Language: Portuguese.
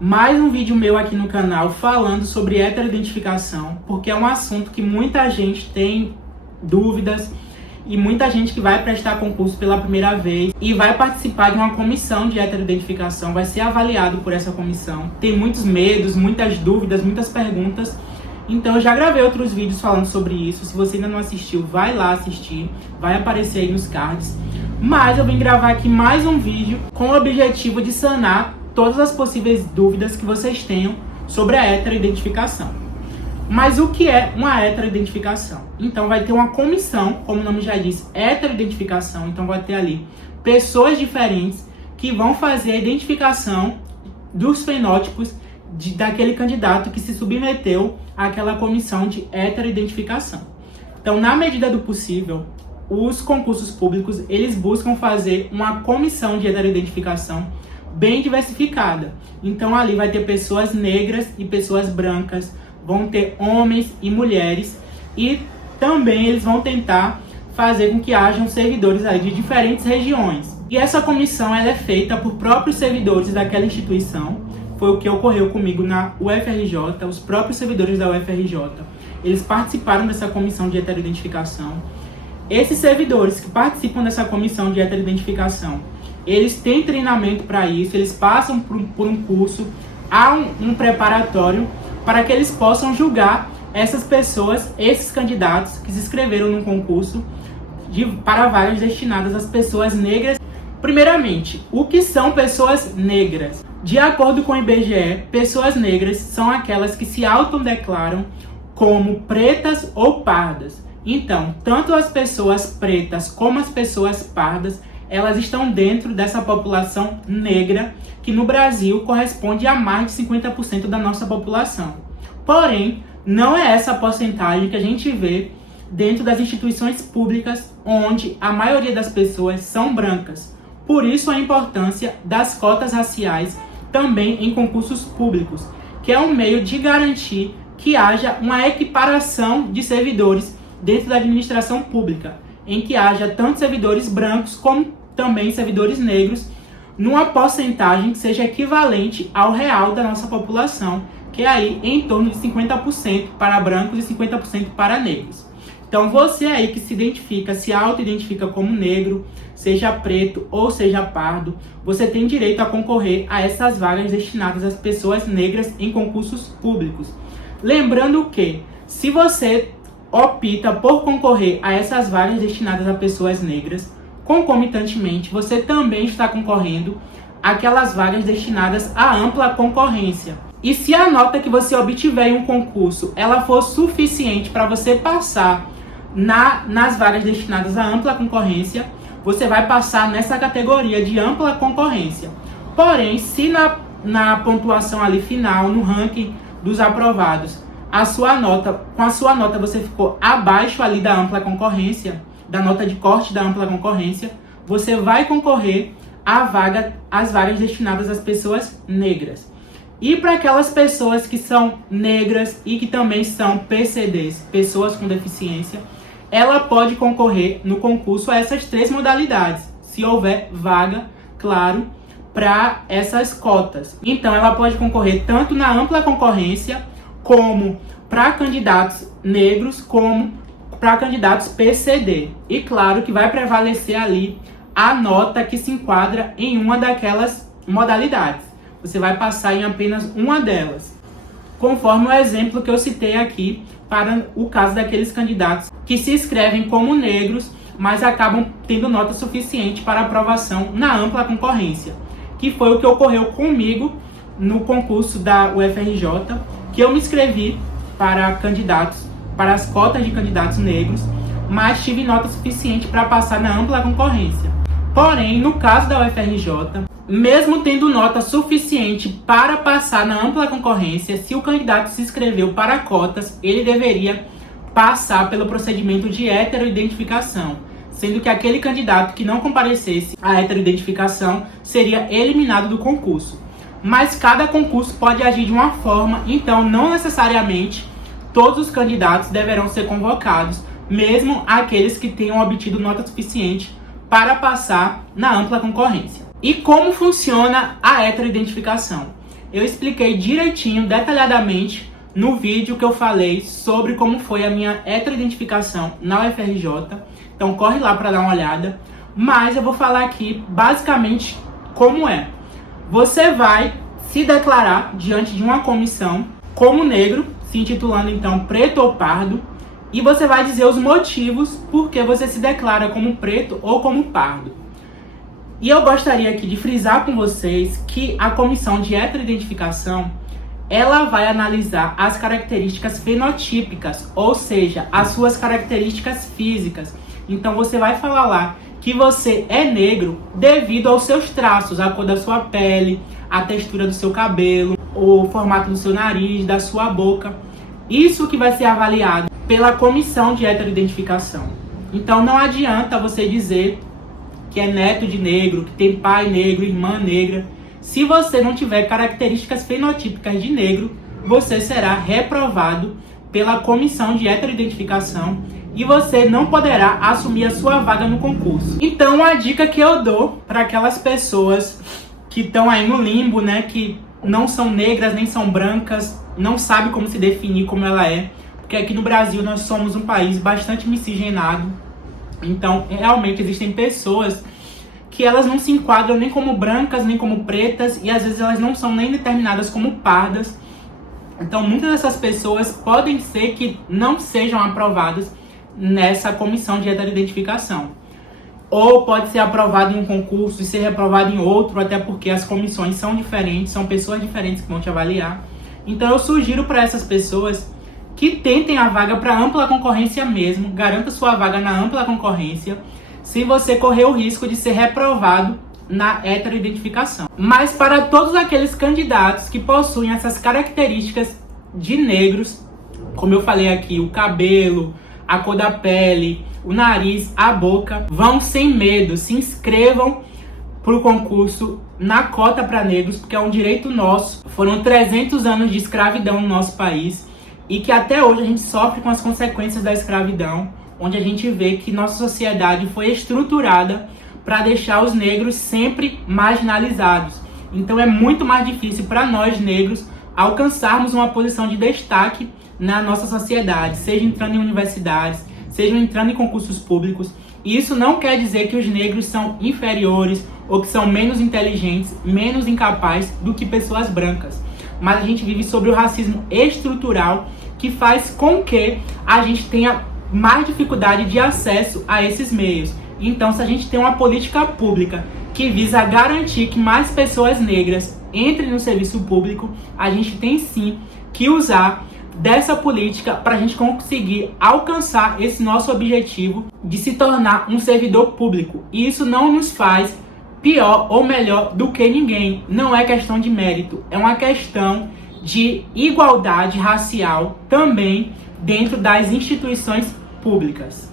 Mais um vídeo meu aqui no canal falando sobre heteroidentificação, porque é um assunto que muita gente tem dúvidas e muita gente que vai prestar concurso pela primeira vez e vai participar de uma comissão de heteroidentificação, vai ser avaliado por essa comissão. Tem muitos medos, muitas dúvidas, muitas perguntas. Então eu já gravei outros vídeos falando sobre isso. Se você ainda não assistiu, vai lá assistir, vai aparecer aí nos cards. Mas eu vim gravar aqui mais um vídeo com o objetivo de sanar todas as possíveis dúvidas que vocês tenham sobre a heteroidentificação. Mas o que é uma heteroidentificação? Então vai ter uma comissão, como o nome já diz, heteroidentificação. Então vai ter ali pessoas diferentes que vão fazer a identificação dos fenótipos daquele candidato que se submeteu àquela comissão de heteroidentificação. Então, na medida do possível, os concursos públicos, eles buscam fazer uma comissão de heteroidentificação bem diversificada. Então ali vai ter pessoas negras e pessoas brancas, vão ter homens e mulheres, e também eles vão tentar fazer com que hajam servidores aí de diferentes regiões. E essa comissão ela é feita por próprios servidores daquela instituição. Foi o que ocorreu comigo na UFRJ, os próprios servidores da UFRJ, eles participaram dessa comissão de heteroidentificação. Esses servidores que participam dessa comissão de heteroidentificação, eles têm treinamento para isso, eles passam por um curso, há um preparatório para que eles possam julgar essas pessoas, esses candidatos que se inscreveram no concurso para vagas destinadas às pessoas negras. Primeiramente, o que são pessoas negras? De acordo com o IBGE, pessoas negras são aquelas que se autodeclaram como pretas ou pardas. Então, tanto as pessoas pretas como as pessoas pardas, elas estão dentro dessa população negra, que no Brasil corresponde a mais de 50% da nossa população. Porém, não é essa a porcentagem que a gente vê dentro das instituições públicas, onde a maioria das pessoas são brancas. Por isso a importância das cotas raciais também em concursos públicos, que é um meio de garantir que haja uma equiparação de servidores dentro da administração pública, em que haja tanto servidores brancos como também servidores negros, numa porcentagem que seja equivalente ao real da nossa população, que é aí em torno de 50% para brancos e 50% para negros. Então você aí que se identifica, se auto-identifica como negro, seja preto ou seja pardo, você tem direito a concorrer a essas vagas destinadas às pessoas negras em concursos públicos. Lembrando que, se você opta por concorrer a essas vagas destinadas a pessoas negras, concomitantemente, você também está concorrendo àquelas vagas destinadas à ampla concorrência. E se a nota que você obtiver em um concurso, ela for suficiente para você passar nas vagas destinadas à ampla concorrência, você vai passar nessa categoria de ampla concorrência. Porém, se na pontuação ali final, no ranking dos aprovados, com a sua nota você ficou abaixo ali da ampla concorrência, da nota de corte da ampla concorrência, você vai concorrer às vagas destinadas às pessoas negras. E para aquelas pessoas que são negras e que também são PCDs, pessoas com deficiência, ela pode concorrer no concurso a essas três modalidades, se houver vaga, claro, para essas cotas. Então ela pode concorrer tanto na ampla concorrência, como para candidatos negros, como para candidatos PCD. E claro que vai prevalecer ali a nota que se enquadra em uma daquelas modalidades. Você vai passar em apenas uma delas, conforme o exemplo que eu citei aqui para o caso daqueles candidatos que se inscrevem como negros, mas acabam tendo nota suficiente para aprovação na ampla concorrência, que foi o que ocorreu comigo no concurso da UFRJ, que eu me inscrevi para as cotas de candidatos negros, mas tive nota suficiente para passar na ampla concorrência. Porém, no caso da UFRJ, mesmo tendo nota suficiente para passar na ampla concorrência, se o candidato se inscreveu para cotas, ele deveria passar pelo procedimento de heteroidentificação, sendo que aquele candidato que não comparecesse à heteroidentificação seria eliminado do concurso. Mas cada concurso pode agir de uma forma, então não necessariamente todos os candidatos deverão ser convocados, mesmo aqueles que tenham obtido nota suficiente para passar na ampla concorrência. E como funciona a heteroidentificação? eu expliquei direitinho, detalhadamente, no vídeo que eu falei sobre como foi a minha heteroidentificação na UFRJ. Então corre lá para dar uma olhada. Mas eu vou falar aqui basicamente como é. Você vai se declarar diante de uma comissão como negro, se intitulando então preto ou pardo, e você vai dizer os motivos por que você se declara como preto ou como pardo. E eu gostaria aqui de frisar com vocês que a comissão de heteroidentificação, ela vai analisar as características fenotípicas, ou seja, as suas características físicas. Então você vai falar lá que você é negro devido aos seus traços, a cor da sua pele, a textura do seu cabelo, o formato do seu nariz, da sua boca. Isso que vai ser avaliado pela comissão de heteroidentificação. Então não adianta você dizer que é neto de negro, que tem pai negro, irmã negra. Se você não tiver características fenotípicas de negro, você será reprovado pela comissão de heteroidentificação e você não poderá assumir a sua vaga no concurso. Então a dica que eu dou para aquelas pessoas que estão aí no limbo, né, que não são negras nem são brancas, não sabem como se definir como ela é, porque aqui no Brasil nós somos um país bastante miscigenado. Então, realmente existem pessoas que elas não se enquadram nem como brancas, nem como pretas, e às vezes elas não são nem determinadas como pardas. Então, muitas dessas pessoas podem ser que não sejam aprovadas nessa comissão de heteroidentificação. Ou pode ser aprovado em um concurso e ser reprovado em outro, até porque as comissões são diferentes, são pessoas diferentes que vão te avaliar. Então, eu sugiro para essas pessoas que tentem a vaga para ampla concorrência mesmo, garanta sua vaga na ampla concorrência, se você correr o risco de ser reprovado na heteroidentificação. Mas para todos aqueles candidatos que possuem essas características de negros, como eu falei aqui, o cabelo, a cor da pele, o nariz, a boca, vão sem medo, se inscrevam para o concurso na cota para negros, porque é um direito nosso. Foram 300 anos de escravidão no nosso país, e que até hoje a gente sofre com as consequências da escravidão, onde a gente vê que nossa sociedade foi estruturada para deixar os negros sempre marginalizados. Então é muito mais difícil para nós negros alcançarmos uma posição de destaque na nossa sociedade, seja entrando em universidades, seja entrando em concursos públicos. E isso não quer dizer que os negros são inferiores ou que são menos inteligentes, menos incapazes do que pessoas brancas. Mas a gente vive sobre o racismo estrutural, que faz com que a gente tenha mais dificuldade de acesso a esses meios. Então, se a gente tem uma política pública que visa garantir que mais pessoas negras entrem no serviço público, a gente tem sim que usar dessa política para a gente conseguir alcançar esse nosso objetivo de se tornar um servidor público. E isso não nos faz pior ou melhor do que ninguém. Não é questão de mérito, é uma questão de igualdade racial também dentro das instituições públicas.